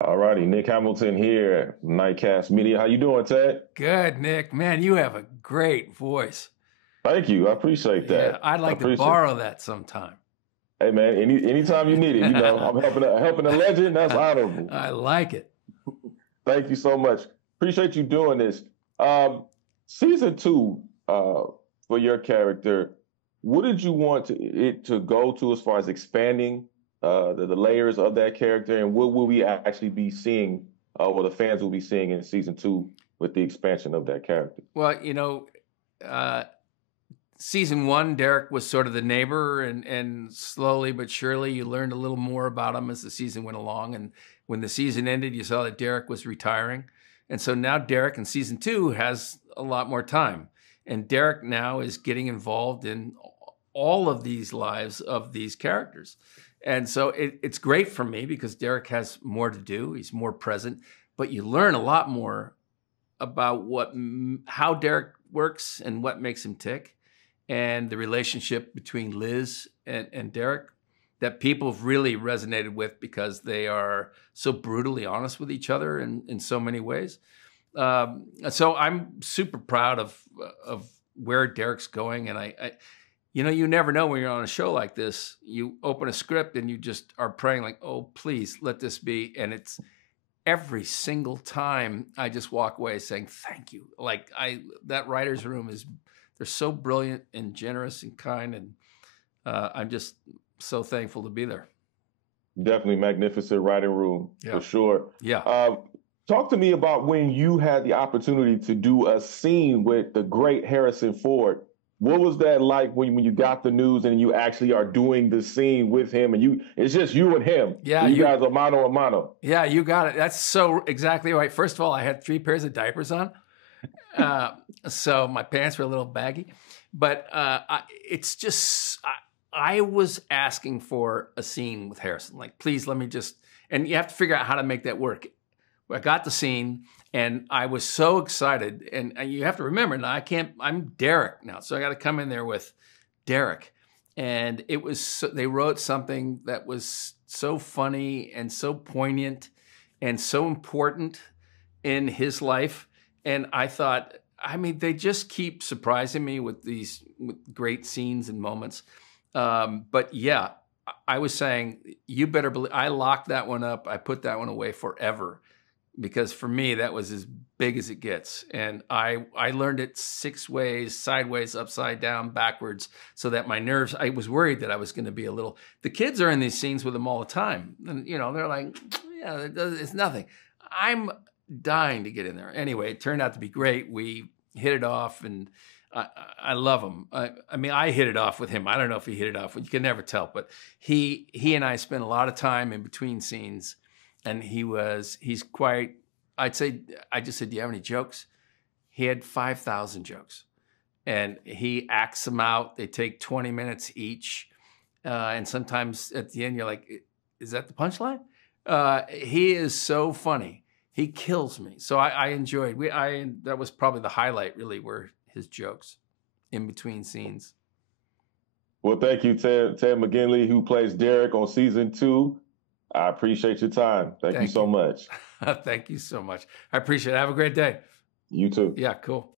All righty, Nick Hamilton here, Nightcast Media. How you doing, Ted? Good, Nick. Man, you have a great voice. Thank you. I appreciate Yeah, that. I'd I like to appreciate it. borrow that sometime. Hey man, anytime you need it, I'm helping a legend. That's honorable. I like it. Thank you so much. Appreciate you doing this. Um, Season two, for your character, what did you want it to go to as far as expanding the layers of that character, and what will we actually be seeing, or the fans will be seeing in season two with the expansion of that character? Well, uh, season one, Derek was sort of the neighbor, and slowly but surely you learned a little more about him as the season went along. And when the season ended, you saw that Derek was retiring. And so now Derek in season two has a lot more time. And Derek now is getting involved in all of these lives of these characters. And so it's great for me because Derek has more to do. He's more present, but you learn a lot more about how Derek works and what makes him tick, and the relationship between Liz and Derek that people have really resonated with because they are so brutally honest with each other in so many ways. So I'm super proud of where Derek's going, and you never know when you're on a show like this. You open a script and you just are praying like, oh, please let this be, and it's every single time I just walk away saying thank you. Like that writer's room they're so brilliant and generous and kind, and I'm just so thankful to be there. Definitely magnificent writing room for Yeah. sure. Yeah. Talk to me about when you had the opportunity to do a scene with the great Harrison Ford. What was that like when you got the news and you actually are doing the scene with him, and it's just you and him. Yeah, So you guys are mano a mano. Yeah, you got it. That's so exactly right. First of all, I had 3 pairs of diapers on. So my pants were a little baggy, but it's just, I was asking for a scene with Harrison. Like, please let me and you have to figure out how to make that work. I got the scene and I was so excited. And you have to remember now, I'm Derek now. So I got to come in there with Derek. And they wrote something that was so funny and so poignant and so important in his life. And I thought, they just keep surprising me with with great scenes and moments. But yeah, I was saying, you better believe I locked that one up. I put that one away forever because for me, that was as big as it gets. And I learned it 6 ways, sideways, upside down, backwards, so that my nerves, I was worried that I was going to be the kids are in these scenes with him all the time. And, they're like, yeah, it's nothing. I'm dying to get in there. Anyway, it turned out to be great. We hit it off, and I love him. I hit it off with him. I don't know if he hit it off. You can never tell, but he and I spent a lot of time in between scenes, and he's quite, I'd say, I just said, do you have any jokes? He had 5,000 jokes, and he acts them out. They take 20 minutes each. And sometimes at the end, you're like, is that the punchline? He is so funny. He kills me. So I enjoyed. That was probably the highlight, really, were his jokes in between scenes. Well, thank you, Ted Mcginley, who plays Derek on season two. I appreciate your time. Thank you so much. Thank you so much. I appreciate it. Have a great day. You too. Yeah, cool.